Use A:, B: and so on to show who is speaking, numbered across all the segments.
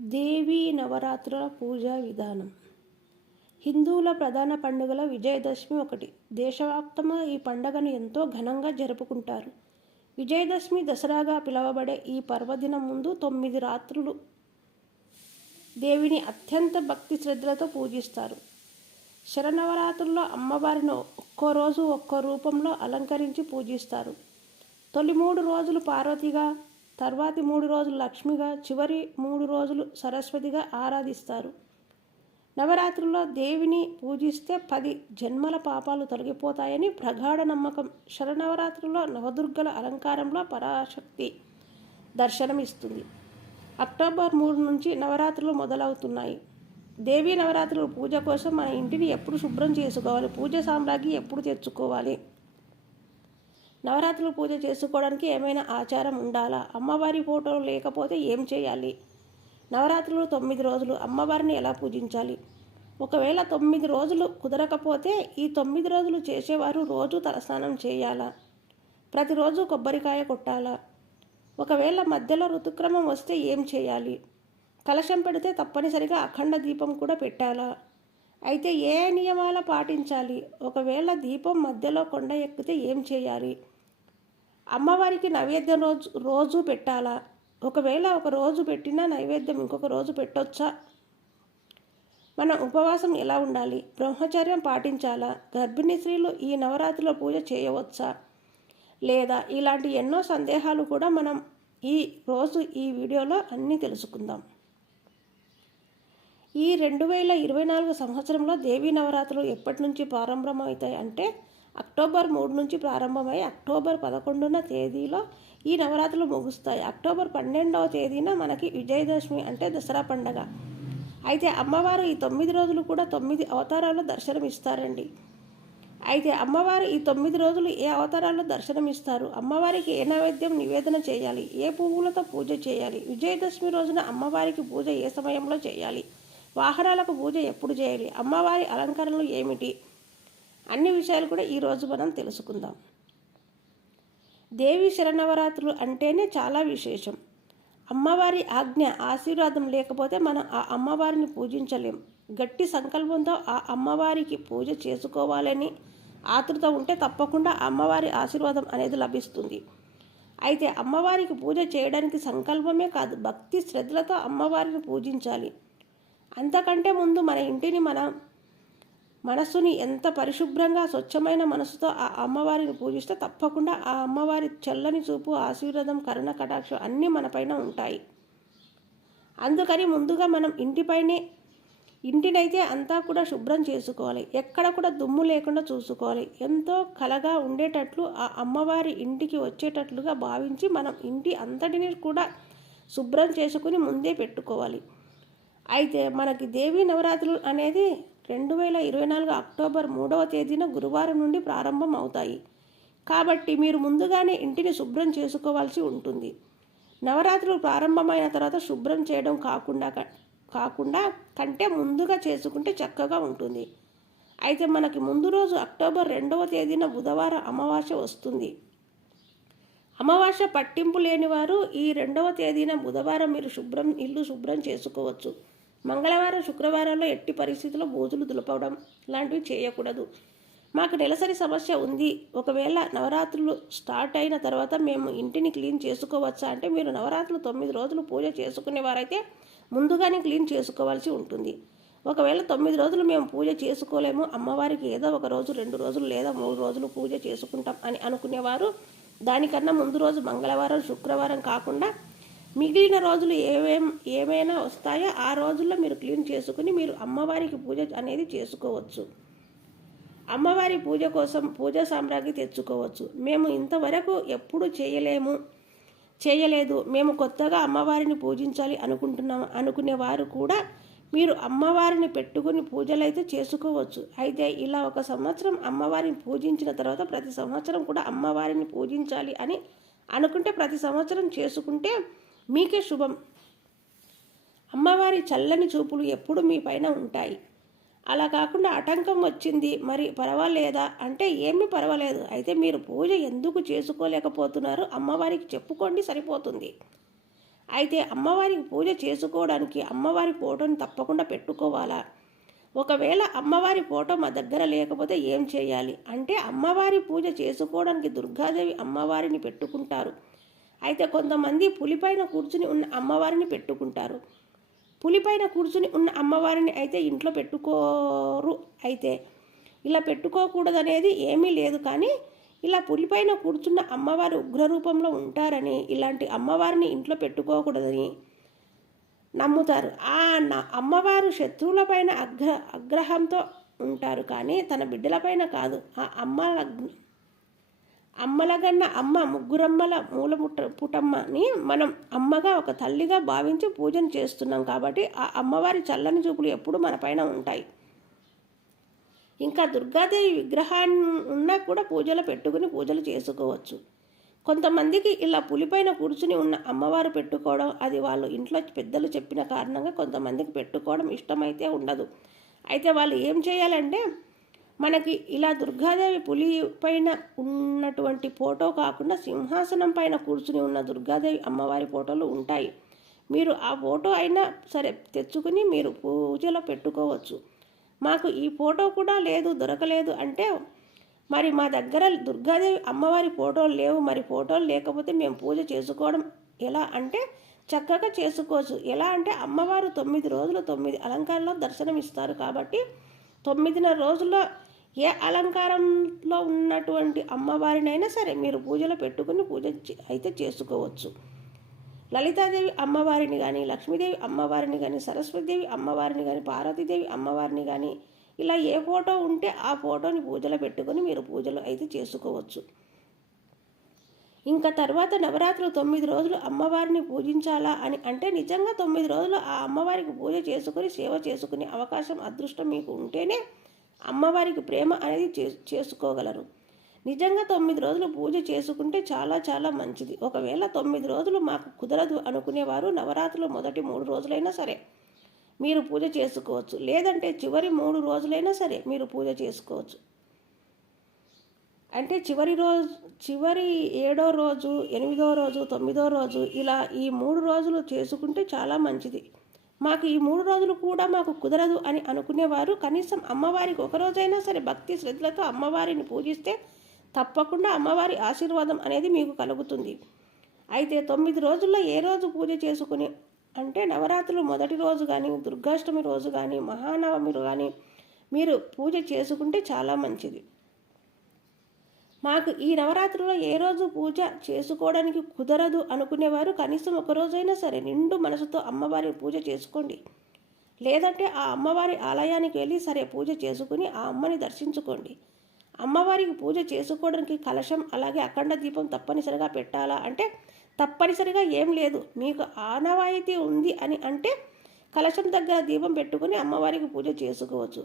A: దేవీ నవరాత్రుల పూజా విధానం. హిందువుల ప్రధాన పండుగల విజయదశమి ఒకటి. దేశవ్యాప్తంగా ఈ పండుగను ఎంతో ఘనంగా జరుపుకుంటారు. విజయదశమి దసరాగా పిలువబడే ఈ పర్వదినం ముందు తొమ్మిది రాత్రులు దేవిని అత్యంత భక్తి శ్రద్ధలతో పూజిస్తారు. శరనవరాత్రుల్లో అమ్మవారిని ఒక్కో రోజు ఒక్కో రూపంలో అలంకరించి పూజిస్తారు. తొలి మూడు రోజులు పార్వతిగా తర్వాతి మూడు రోజులు లక్ష్మిగా చివరి మూడు రోజులు సరస్వతిగా ఆరాధిస్తారు. నవరాత్రుల్లో దేవిని పూజిస్తే పది జన్మల పాపాలు తొలగిపోతాయని ప్రగాఢ నమ్మకం. శరనవరాత్రుల్లో నవదుర్గల అలంకారంలో పరాశక్తి దర్శనమిస్తుంది. అక్టోబర్ మూడు నుంచి నవరాత్రులు మొదలవుతున్నాయి. దేవీ నవరాత్రుల పూజ కోసం మన ఇంటిని ఎప్పుడు శుభ్రం చేసుకోవాలి? పూజ సామ్రాజ్ఞి ఎప్పుడు తెచ్చుకోవాలి? నవరాత్రులు పూజ చేసుకోవడానికి ఏమైనా ఆచారం ఉండాలా? అమ్మవారి ఫోటోలు లేకపోతే ఏం చేయాలి? నవరాత్రులు తొమ్మిది రోజులు అమ్మవారిని ఎలా పూజించాలి? ఒకవేళ తొమ్మిది రోజులు కుదరకపోతే ఈ తొమ్మిది రోజులు చేసేవారు రోజు తలస్నానం చేయాలా? ప్రతిరోజు కొబ్బరికాయ కొట్టాలా? ఒకవేళ మధ్యలో ఋతుక్రమం వస్తే ఏం చేయాలి? కలశం పెడితే తప్పనిసరిగా అఖండ దీపం కూడా పెట్టాలా? అయితే ఏ నియమాల పాటించాలి? ఒకవేళ దీపం మధ్యలో కొండ ఎక్కితే ఏం చేయాలి? అమ్మవారికి నైవేద్యం రోజు రోజు పెట్టాలా? ఒకవేళ ఒక రోజు పెట్టినా నైవేద్యం ఇంకొక రోజు పెట్టొచ్చా? మన ఉపవాసం ఎలా ఉండాలి? బ్రహ్మచర్యం పాటించాలా? గర్భిణీ స్త్రీలు ఈ నవరాత్రిలో పూజ చేయవచ్చా? లేదా ఇలాంటి ఎన్నో సందేహాలు కూడా మనం ఈ రోజు ఈ వీడియోలో అన్నీ తెలుసుకుందాం. ఈ రెండు వేల ఇరవై నాలుగు సంవత్సరంలో దేవీ నవరాత్రులు ఎప్పటి నుంచి ప్రారంభమవుతాయి అంటే అక్టోబర్ మూడు నుంచి ప్రారంభమై అక్టోబర్ పదకొండున తేదీలో ఈ నవరాత్రులు ముగుస్తాయి. అక్టోబర్ పన్నెండవ తేదీన మనకి విజయదశమి అంటే దసరా పండగ. అయితే అమ్మవారు ఈ తొమ్మిది రోజులు కూడా తొమ్మిది అవతారాల్లో దర్శనమిస్తారండి. అయితే అమ్మవారు ఈ తొమ్మిది రోజులు ఏ అవతారాల్లో దర్శనమిస్తారు? అమ్మవారికి ఏ నైవేద్యం నివేదన చేయాలి? ఏ పువ్వులతో పూజ చేయాలి? విజయదశమి రోజున అమ్మవారికి పూజ ఏ సమయంలో చేయాలి? వాహనాలకు పూజ ఎప్పుడు చేయాలి? అమ్మవారి అలంకరణలు ఏమిటి? అన్ని విషయాలు కూడా ఈరోజు మనం తెలుసుకుందాం. దేవి శరణవరాత్రులు అంటేనే చాలా విశేషం. అమ్మవారి ఆజ్ఞ ఆశీర్వాదం లేకపోతే మనం ఆ అమ్మవారిని పూజించలేం. గట్టి సంకల్పంతో ఆ అమ్మవారికి పూజ చేసుకోవాలని ఆతృత ఉంటే తప్పకుండా అమ్మవారి ఆశీర్వాదం అనేది లభిస్తుంది. అయితే అమ్మవారికి పూజ చేయడానికి సంకల్పమే కాదు భక్తి శ్రద్ధలతో అమ్మవారిని పూజించాలి. అంతకంటే ముందు మన ఇంటిని మనం మనస్సుని ఎంత పరిశుభ్రంగా స్వచ్ఛమైన మనసుతో ఆ అమ్మవారిని పూజిస్తే తప్పకుండా ఆ అమ్మవారి చల్లని చూపు ఆశీర్వాదం కరుణ కటాక్షం అన్నీ మనపైన ఉంటాయి. అందుకని ముందుగా మనం ఇంటిపైనే ఇంటినైతే అంతా కూడా శుభ్రం చేసుకోవాలి. ఎక్కడ కూడా దుమ్ము లేకుండా చూసుకోవాలి. ఎంతో కలగా ఉండేటట్లు ఆ అమ్మవారి ఇంటికి వచ్చేటట్లుగా భావించి మనం ఇంటి అంతటిని కూడా శుభ్రం చేసుకుని ముందే పెట్టుకోవాలి. అయితే మనకి దేవీ నవరాత్రులు అనేది రెండు వేల ఇరవై నాలుగు అక్టోబర్ మూడవ తేదీన గురువారం నుండి ప్రారంభం అవుతాయి. కాబట్టి మీరు ముందుగానే ఇంటిని శుభ్రం చేసుకోవాల్సి ఉంటుంది. నవరాత్రులు ప్రారంభమైన తర్వాత శుభ్రం చేయడం కాకుండా కాకుండా కంటే ముందుగా చేసుకుంటే చక్కగా ఉంటుంది. అయితే మనకి ముందు రోజు అక్టోబర్ రెండవ తేదీన బుధవారం అమావాస్య వస్తుంది. అమావాస్య పట్టింపు లేని వారు ఈ రెండవ తేదీన బుధవారం మీరు శుభ్రం ఇల్లు శుభ్రం చేసుకోవచ్చు. మంగళవారం శుక్రవారంలో ఎట్టి పరిస్థితుల్లో బూజులు దులపడం లాంటివి చేయకూడదు. మాకు నెలసరి సమస్య ఉంది. ఒకవేళ నవరాత్రులు స్టార్ట్ అయిన తర్వాత మేము ఇంటిని క్లీన్ చేసుకోవచ్చా అంటే మీరు నవరాత్రులు తొమ్మిది రోజులు పూజ చేసుకునేవారైతే ముందుగానే క్లీన్ చేసుకోవాల్సి ఉంటుంది. ఒకవేళ తొమ్మిది రోజులు మేము పూజ చేసుకోలేము అమ్మవారికి ఏదో ఒక రోజు రెండు రోజులు లేదా మూడు రోజులు పూజ చేసుకుంటాం అని అనుకునేవారు. దానికన్నా ముందు రోజు మంగళవారం శుక్రవారం కాకుండా మిగిలిన రోజులు ఏవేం ఏమైనా వస్తాయో ఆ రోజుల్లో మీరు క్లీన్ చేసుకుని మీరు అమ్మవారికి పూజ అనేది చేసుకోవచ్చు. అమ్మవారి పూజ కోసం పూజా సామ్రాజ్ఞి తెచ్చుకోవచ్చు. మేము ఇంతవరకు ఎప్పుడు చేయలేము చేయలేదు. మేము కొత్తగా అమ్మవారిని పూజించాలి అనుకుంటున్నాం అనుకునేవారు కూడా మీరు అమ్మవారిని పెట్టుకుని పూజలైతే చేసుకోవచ్చు. అయితే ఇలా ఒక సంవత్సరం అమ్మవారిని పూజించిన తర్వాత ప్రతి సంవత్సరం కూడా అమ్మవారిని పూజించాలి అని అనుకుంటే ప్రతి సంవత్సరం చేసుకుంటే మీకే శుభం. అమ్మవారి చల్లని చూపులు ఎప్పుడు మీ పైన ఉంటాయి. అలా కాకుండా ఆటంకం వచ్చింది మరి పర్వాలేదా? అంటే ఏమీ పర్వాలేదు. అయితే మీరు పూజ ఎందుకు చేసుకోలేకపోతున్నారు? అమ్మవారికి చెప్పుకోండి సరిపోతుంది. అయితే అమ్మవారికి పూజ చేసుకోవడానికి అమ్మవారి ఫోటోని తప్పకుండా పెట్టుకోవాలా? ఒకవేళ అమ్మవారి ఫోటో మా దగ్గర లేకపోతే ఏం చేయాలి? అంటే అమ్మవారి పూజ చేసుకోవడానికి దుర్గాదేవి అమ్మవారిని పెట్టుకుంటారు. అయితే కొంతమంది పులిపైన కూర్చుని ఉన్న అమ్మవారిని పెట్టుకుంటారు. పులిపైన కూర్చుని ఉన్న అమ్మవారిని అయితే ఇంట్లో పెట్టుకోరు. అయితే ఇలా పెట్టుకోకూడదనేది ఏమీ లేదు కానీ ఇలా పులిపైన కూర్చున్న అమ్మవారు ఉగ్రరూపంలో ఉంటారని ఇలాంటి అమ్మవారిని ఇంట్లో పెట్టుకోకూడదని నమ్ముతారు. ఆ నా అమ్మవారు శత్రువులపైన అగ్ర అగ్రహంతో ఉంటారు కానీ తన బిడ్డలపైన కాదు. ఆ అమ్మ అమ్మలగన్న అమ్మ ముగ్గురమ్మల మూలముట్ట పుటమ్మని మనం అమ్మగా ఒక తల్లిగా భావించి పూజను చేస్తున్నాం కాబట్టి ఆ అమ్మవారి చల్లని చూపులు ఎప్పుడు మన పైన ఉంటాయి. ఇంకా దుర్గాదేవి విగ్రహాన్ని ఉన్నా కూడా పూజలు పెట్టుకుని పూజలు చేసుకోవచ్చు. కొంతమందికి ఇలా పులిపైన కూర్చుని ఉన్న అమ్మవారు పెట్టుకోవడం అది వాళ్ళు ఇంట్లో పెద్దలు చెప్పిన కారణంగా కొంతమందికి పెట్టుకోవడం ఇష్టమైతే ఉండదు. అయితే వాళ్ళు ఏం చేయాలంటే మనకి ఇలా దుర్గాదేవి పులి పైన ఉన్నటువంటి ఫోటో కాకుండా సింహాసనం పైన కూర్చుని ఉన్న దుర్గాదేవి అమ్మవారి ఫోటోలు ఉంటాయి. మీరు ఆ ఫోటో అయినా సరే తెచ్చుకుని మీరు పూజలో పెట్టుకోవచ్చు. మాకు ఈ ఫోటో కూడా లేదు దొరకలేదు అంటే మరి మా దగ్గర దుర్గాదేవి అమ్మవారి ఫోటోలు లేవు. మరి ఫోటోలు లేకపోతే మేము పూజ చేసుకోవడం ఎలా అంటే చక్కగా చేసుకోవచ్చు. ఎలా అంటే అమ్మవారు తొమ్మిది రోజులు తొమ్మిది అలంకారంలో దర్శనం ఇస్తారు కాబట్టి తొమ్మిదిన్నర రోజుల్లో ఏ అలంకారంలో ఉన్నటువంటి అమ్మవారినైనా సరే మీరు పూజలో పెట్టుకుని పూజ చే- అయితే చేసుకోవచ్చు. లలితాదేవి అమ్మవారిని కానీ లక్ష్మీదేవి అమ్మవారిని కానీ సరస్వతిదేవి అమ్మవారిని కానీ పార్వతీదేవి అమ్మవారిని కానీ ఇలా ఏ ఫోటో ఉంటే ఆ ఫోటోని పూజలో పెట్టుకొని మీరు పూజలు అయితే చేసుకోవచ్చు. ఇంకా తర్వాత నవరాత్రులు తొమ్మిది రోజులు అమ్మవారిని పూజించాలా అని అంటే నిజంగా తొమ్మిది రోజులు ఆ అమ్మవారికి పూజ చేసుకుని సేవ చేసుకునే అవకాశం అదృష్టం మీకు ఉంటేనే అమ్మవారికి ప్రేమ అనేది చే చేసుకోగలరు. నిజంగా తొమ్మిది రోజులు పూజ చేసుకుంటే చాలా చాలా మంచిది. ఒకవేళ తొమ్మిది రోజులు మాకు కుదరదు అనుకునేవారు నవరాత్రులు మొదటి మూడు రోజులైనా సరే మీరు పూజ చేసుకోవచ్చు. లేదంటే చివరి మూడు రోజులైనా సరే మీరు పూజ చేసుకోవచ్చు. అంటే చివరి రోజు చివరి ఏడో రోజు ఎనిమిదో రోజు తొమ్మిదో రోజు ఇలా ఈ మూడు రోజులు చేసుకుంటే చాలా మంచిది. మాకు ఈ మూడు రోజులు కూడా మాకు కుదరదు అని అనుకునేవారు. కనీసం అమ్మవారికి ఒకరోజైనా సరే భక్తి శ్రద్ధలతో అమ్మవారిని పూజిస్తే తప్పకుండా అమ్మవారి ఆశీర్వాదం అనేది మీకు కలుగుతుంది. అయితే తొమ్మిది రోజుల్లో ఏ రోజు పూజ చేసుకుని అంటే నవరాత్రులు మొదటి రోజు కానీ దుర్గాష్టమి రోజు కానీ మహానవమి కానీ మీరు పూజ చేసుకుంటే చాలా మంచిది. మాకు ఈ నవరాత్రిలో ఏ రోజు పూజ చేసుకోవడానికి కుదరదు అనుకునేవారు. కనీసం ఒకరోజైనా సరే నిండు మనసుతో అమ్మవారి పూజ చేసుకోండి. లేదంటే ఆ అమ్మవారి ఆలయానికి వెళ్ళి సరే పూజ చేసుకుని ఆ అమ్మని దర్శించుకోండి. అమ్మవారికి పూజ చేసుకోవడానికి కలశం అలాగే అఖండ దీపం తప్పనిసరిగా పెట్టాలా అంటే తప్పనిసరిగా ఏం లేదు. మీకు ఆనవాయితీ ఉంది అని అంటే కలశం దగ్గర దీపం పెట్టుకుని అమ్మవారికి పూజ చేసుకోవచ్చు.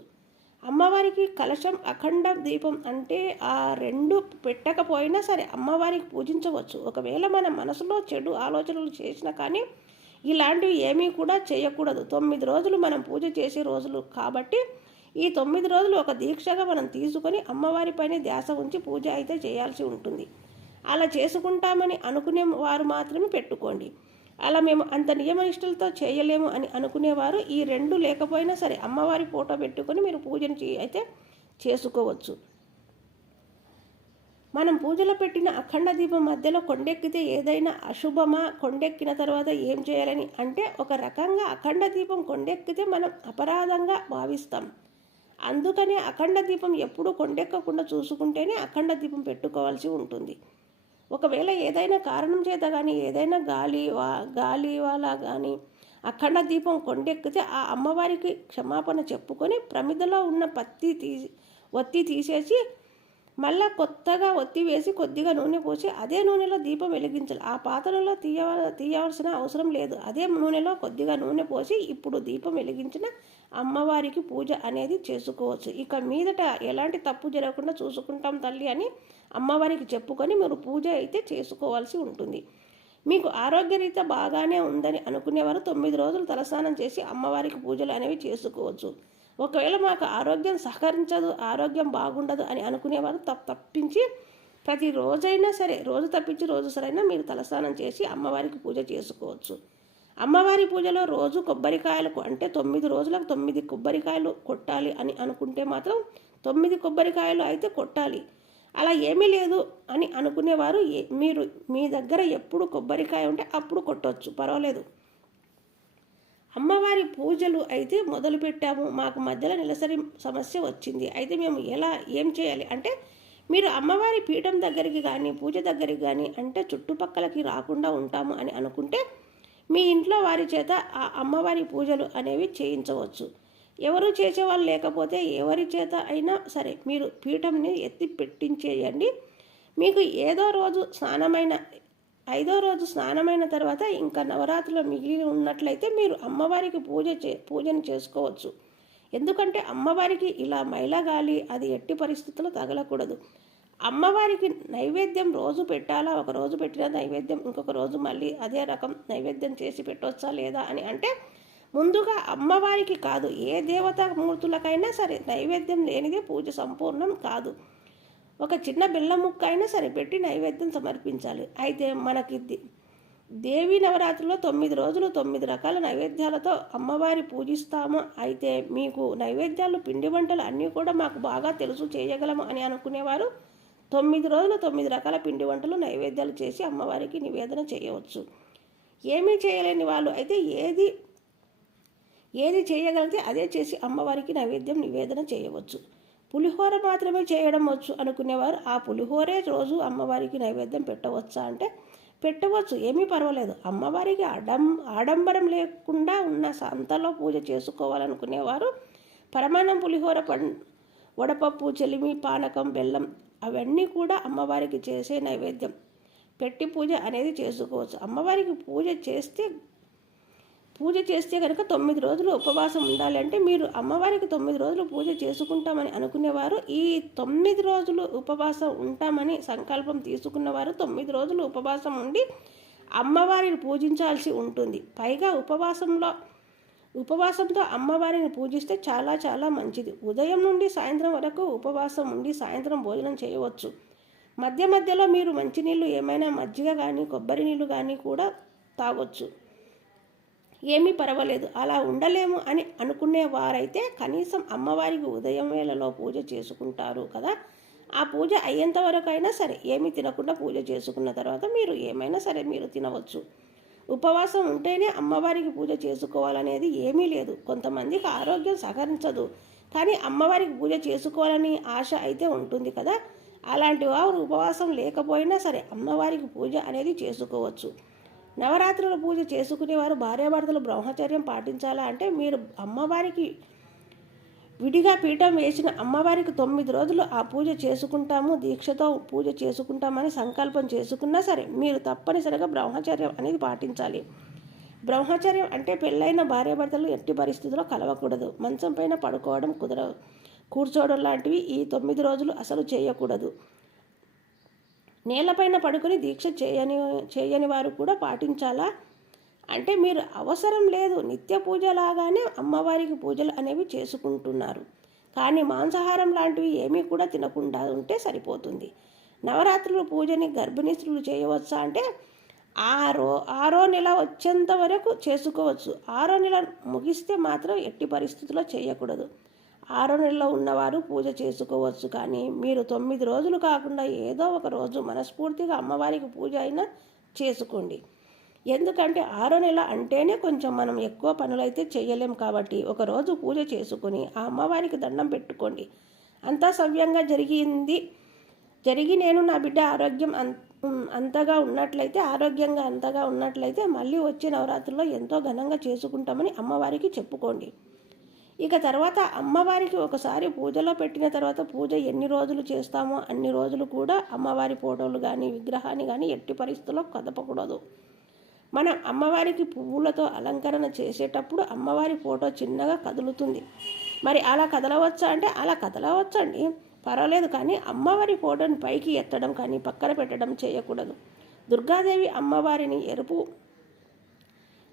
A: అమ్మవారికి కలశం అఖండ దీపం అంటే ఆ రెండు పెట్టకపోయినా సరే అమ్మవారికి పూజించవచ్చు. ఒకవేళ మన మనసులో చెడు ఆలోచనలు చేసినా కానీ ఇలాంటివి ఏమీ కూడా చేయకూడదు. తొమ్మిది రోజులు మనం పూజ చేసే రోజులు కాబట్టి ఈ తొమ్మిది రోజులు ఒక దీక్షగా మనం తీసుకొని అమ్మవారిపైనే ధ్యాస ఉంచి పూజ అయితే చేయాల్సి ఉంటుంది. అలా చేసుకుంటామని అనుకునే వారు మాత్రమే పెట్టుకోండి. అలా మేము అంత నియమనిష్టలతో చేయలేము అని అనుకునేవారు. ఈ రెండు లేకపోయినా సరే అమ్మవారి ఫోటో పెట్టుకొని మీరు పూజను చే అయితే చేసుకోవచ్చు. మనం పూజలో పెట్టిన అఖండ దీపం మధ్యలో కొండెక్కితే ఏదైనా అశుభమా? కొండెక్కిన తర్వాత ఏం చేయాలని? అంటే ఒక రకంగా అఖండ దీపం కొండెక్కితే మనం అపరాధంగా భావిస్తాం. అందుకనే అఖండ దీపం ఎప్పుడూ కొండెక్కకుండా చూసుకుంటేనే అఖండ దీపం పెట్టుకోవాల్సి ఉంటుంది. ఒకవేళ ఏదైనా కారణం చేత కానీ ఏదైనా గాలి వా గాలి వాళ్ళ కానీ అఖండ దీపం కొండెక్కితే ఆ అమ్మవారికి క్షమాపణ చెప్పుకొని ప్రమిదలో ఉన్న పత్తి తీసి ఒత్తి తీసేసి మళ్ళా కొత్తగా ఒత్తి వేసి కొద్దిగా నూనె పోసి అదే నూనెలో దీపం వెలిగించాలి. ఆ పాత్రలో తీయ తీయవలసిన అవసరం లేదు. అదే నూనెలో కొద్దిగా నూనె పోసి ఇప్పుడు దీపం వెలిగించిన అమ్మవారికి పూజ అనేది చేసుకోవచ్చు. ఇక మీదట ఎలాంటి తప్పు జరగకుండా చూసుకుంటాం తల్లి అని అమ్మవారికి చెప్పుకొని మీరు పూజ అయితే చేసుకోవాల్సి ఉంటుంది. మీకు ఆరోగ్యరీత్యా బాగానే ఉందని అనుకునేవారు తొమ్మిది రోజులు తలస్నానం చేసి అమ్మవారికి పూజలు అనేవి చేసుకోవచ్చు. ఒకవేళ మాకు ఆరోగ్యం సహకరించదు ఆరోగ్యం బాగుండదు అని అనుకునేవారు తప్ప తప్పించి ప్రతి రోజైనా సరే రోజు తప్పించి రోజు సరైనా మీరు తలస్నానం చేసి అమ్మవారికి పూజ చేసుకోవచ్చు. అమ్మవారి పూజలో రోజు కొబ్బరికాయలకు అంటే తొమ్మిది రోజులకు తొమ్మిది కొబ్బరికాయలు కొట్టాలి అని అనుకుంటే మాత్రం తొమ్మిది కొబ్బరికాయలు అయితే కొట్టాలి. అలా ఏమీ లేదు అని అనుకునేవారు. మీరు మీ దగ్గర ఎప్పుడు కొబ్బరికాయ ఉంటే అప్పుడు కొట్టవచ్చు పర్వాలేదు. అమ్మవారి పూజలు అయితే మొదలు పెట్టాము మాకు మధ్యలో నెలసరి సమస్య వచ్చింది. అయితే మేము ఎలా ఏం చేయాలి అంటే మీరు అమ్మవారి పీఠం దగ్గరికి కానీ పూజ దగ్గరికి కానీ అంటే చుట్టుపక్కలకి రాకుండా ఉంటాము అని అనుకుంటే మీ ఇంట్లో వారి చేత ఆ అమ్మవారి పూజలు అనేవి చేయించవచ్చు. ఎవరు చేసేవాళ్ళు లేకపోతే ఎవరి చేత అయినా సరే మీరు పీఠంని ఎత్తి పెట్టించేయండి. మీకు ఏదో రోజు స్నానమైన ఐదో రోజు స్నానమైన తర్వాత ఇంకా నవరాత్రులు మిగిలి ఉన్నట్లయితే మీరు అమ్మవారికి పూజ చే పూజను చేసుకోవచ్చు. ఎందుకంటే అమ్మవారికి ఇలా మైలగాలి అది ఎట్టి పరిస్థితుల్లో తగలకూడదు. అమ్మవారికి నైవేద్యం రోజు పెట్టాలా? ఒక రోజు పెట్టిన నైవేద్యం ఇంకొక రోజు మళ్ళీ అదే రకం నైవేద్యం చేసి పెట్టవచ్చా లేదా అని అంటే ముందుగా అమ్మవారికి కాదు ఏ దేవతా మూర్తులకైనా సరే నైవేద్యం లేనిదే పూజ సంపూర్ణం కాదు. ఒక చిన్న బెల్లం ముక్క అయినా సరే పెట్టి నైవేద్యం సమర్పించాలి. అయితే మనకి దేవీ దేవి నవరాత్రిలో తొమ్మిది రోజులు తొమ్మిది రకాల నైవేద్యాలతో అమ్మవారి పూజిస్తాము. అయితే మీకు నైవేద్యాలు పిండి వంటలు అన్నీ కూడా మాకు బాగా తెలుసు చేయగలము అని అనుకునేవారు. తొమ్మిది రోజులు తొమ్మిది రకాల పిండి వంటలు నైవేద్యాలు చేసి అమ్మవారికి నివేదన చేయవచ్చు. ఏమీ చేయలేని వాళ్ళు అయితే ఏది ఏది చేయగలిగితే అదే చేసి అమ్మవారికి నైవేద్యం నివేదన చేయవచ్చు. పులిహోర మాత్రమే చేయడం వచ్చు అనుకునేవారు ఆ పులిహోరే రోజు అమ్మవారికి నైవేద్యం పెట్టవచ్చా అంటే పెట్టవచ్చు ఏమీ పర్వాలేదు. అమ్మవారికి అడం ఆడంబరం లేకుండా ఉన్న సంతలో పూజ చేసుకోవాలనుకునేవారు పరమాన్నం పులిహోర పం వడపప్పు చెలిమి పానకం బెల్లం అవన్నీ కూడా అమ్మవారికి చేసే నైవేద్యం. పెట్టి పూజ అనేది చేసుకోవచ్చు. అమ్మవారికి పూజ చేస్తే పూజ చేస్తే కనుక తొమ్మిది రోజులు ఉపవాసం ఉండాలి అంటే మీరు అమ్మవారికి తొమ్మిది రోజులు పూజ చేసుకుంటామని అనుకునేవారు. ఈ తొమ్మిది రోజులు ఉపవాసం ఉంటామని సంకల్పం తీసుకున్నవారు తొమ్మిది రోజులు ఉపవాసం ఉండి అమ్మవారిని పూజించాల్సి ఉంటుంది. పైగా ఉపవాసంలో ఉపవాసంతో అమ్మవారిని పూజిస్తే చాలా చాలా మంచిది. ఉదయం నుండి సాయంత్రం వరకు ఉపవాసం ఉండి సాయంత్రం భోజనం చేయవచ్చు. మధ్య మధ్యలో మీరు మంచినీళ్ళు ఏమైనా మజ్జిగ కానీ కొబ్బరి నీళ్ళు కానీ కూడా తాగొచ్చు. ఏమీ పర్వాలేదు. అలా ఉండలేము అని అనుకునే వారైతే కనీసం అమ్మవారికి ఉదయం వేళలో పూజ చేసుకుంటారు కదా. ఆ పూజ అయ్యేంత వరకు అయినా సరే ఏమీ తినకుండా పూజ చేసుకున్న తర్వాత మీరు ఏమైనా సరే మీరు తినవచ్చు. ఉపవాసం ఉంటేనే అమ్మవారికి పూజ చేసుకోవాలనేది ఏమీ లేదు. కొంతమందికి ఆరోగ్యం సహకరించదు. కానీ అమ్మవారికి పూజ చేసుకోవాలని ఆశ అయితే ఉంటుంది కదా. అలాంటి వారు ఉపవాసం లేకపోయినా సరే అమ్మవారికి పూజ అనేది చేసుకోవచ్చు. నవరాత్రుల పూజ చేసుకునేవారు భార్యాభర్తలు బ్రహ్మచర్యం పాటించాలా అంటే మీరు అమ్మవారికి విడిగా పీఠం వేసిన అమ్మవారికి తొమ్మిది రోజులు ఆ పూజ చేసుకుంటాము దీక్షతో పూజ చేసుకుంటామని సంకల్పం చేసుకున్నా సరే మీరు తప్పనిసరిగా బ్రహ్మచర్యం అనేది పాటించాలి. బ్రహ్మచర్యం అంటే పెళ్ళైన భార్యాభర్తలు ఎట్టి పరిస్థితుల్లో కలవకూడదు. మంచం పైన పడుకోవడం కుదర కూర్చోవడం లాంటివి ఈ తొమ్మిది రోజులు అసలు చేయకూడదు. నేలపైన పడుకొని దీక్ష చేయని చేయని వారు కూడా పాటించాలా? అంటే మీరు అవసరం లేదు. నిత్య పూజలాగానే అమ్మవారికి పూజలు అనేవి చేసుకుంటున్నారు. కానీ మాంసాహారం లాంటివి ఏమీ కూడా తినకుండా ఉంటే సరిపోతుంది. నవరాత్రుల పూజని గర్భిణీ స్త్రీలు చేయవచ్చా అంటే ఆరో ఆరో నెల వచ్చేంత వరకు చేసుకోవచ్చు. ఆరో నెల ముగిస్తే మాత్రం ఎట్టి పరిస్థితుల్లో చేయకూడదు. ఆరో నెలలో ఉన్నవారు పూజ చేసుకోవచ్చు కానీ మీరు తొమ్మిది రోజులు కాకుండా ఏదో ఒక రోజు మనస్ఫూర్తిగా అమ్మవారికి పూజ అయినా చేసుకోండి. ఎందుకంటే ఆరో నెల అంటేనే కొంచెం మనం ఎక్కువ పనులైతే చేయలేం కాబట్టి ఒక రోజు పూజ చేసుకుని ఆ అమ్మవారికి దండం పెట్టుకోండి. అంతా సవ్యంగా జరిగింది. జరిగి నేను నా బిడ్డ ఆరోగ్యం అంతగా ఉన్నట్లయితే ఆరోగ్యంగా అంతగా ఉన్నట్లయితే మళ్ళీ వచ్చే నవరాత్రిలో ఎంతో ఘనంగా చేసుకుంటామని అమ్మవారికి చెప్పుకోండి. ఇక తర్వాత అమ్మవారికి ఒకసారి పూజలో పెట్టిన తర్వాత పూజ ఎన్ని రోజులు చేస్తామో అన్ని రోజులు కూడా అమ్మవారి ఫోటోలు కానీ విగ్రహాన్ని కానీ ఎట్టి పరిస్థితుల్లో కదపకూడదు. మనం అమ్మవారికి పువ్వులతో అలంకరణ చేసేటప్పుడు అమ్మవారి ఫోటో చిన్నగా కదులుతుంది. మరి అలా కదలవచ్చా అంటే అలా కదలవచ్చండి. పర్వాలేదు కానీ అమ్మవారి ఫోటోని పైకి ఎత్తడం కానీ పక్కన పెట్టడం చేయకూడదు. దుర్గాదేవి అమ్మవారిని ఎరుపు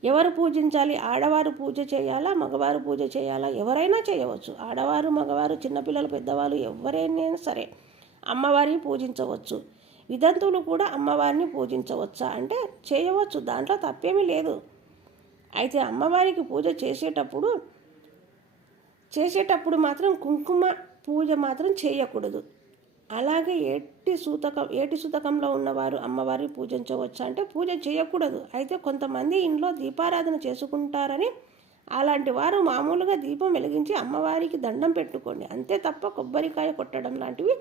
A: ఎవరు పూజించాలి? ఆడవారు పూజ చేయాలా? మగవారు పూజ చేయాలా? ఎవరైనా చేయవచ్చు. ఆడవారు మగవారు చిన్నపిల్లలు పెద్దవాళ్ళు ఎవరైనా సరే అమ్మవారిని పూజించవచ్చు. విదంతువులు కూడా అమ్మవారిని పూజించవచ్చా? అంటే చేయవచ్చు. దాంట్లో తప్పేమీ లేదు. అయితే అమ్మవారికి పూజ చేసేటప్పుడు చేసేటప్పుడు మాత్రం కుంకుమ పూజ మాత్రం చేయకూడదు. అలాగే ఏటి సూతకం ఏటి సూతకంలో ఉన్నవారు అమ్మవారిని పూజించవచ్చు? అంటే పూజ చేయకూడదు. అయితే కొంతమంది ఇంట్లో దీపారాధన చేసుకుంటారని అలాంటి వారు మామూలుగా దీపం వెలిగించి అమ్మవారికి దండం పెట్టుకోండి. అంతే తప్ప కొబ్బరికాయ కొట్టడం లాంటివి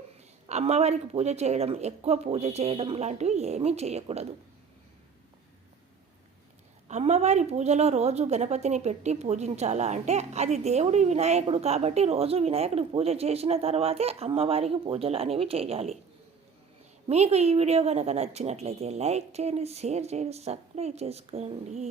A: అమ్మవారికి పూజ చేయడం ఎక్కువ పూజ చేయడం లాంటివి ఏమీ చేయకూడదు. అమ్మవారి పూజలో రోజు గణపతిని పెట్టి పూజించాలా? అంటే అది దేవుడి వినాయకుడు కాబట్టి రోజు వినాయకుడి పూజ చేసిన తర్వాతే అమ్మవారికి పూజలు అనేవి చేయాలి. మీకు ఈ వీడియో కనుక నచ్చినట్లయితే లైక్ చేయండి షేర్ చేయండి సబ్స్క్రైబ్ చేసుకోండి.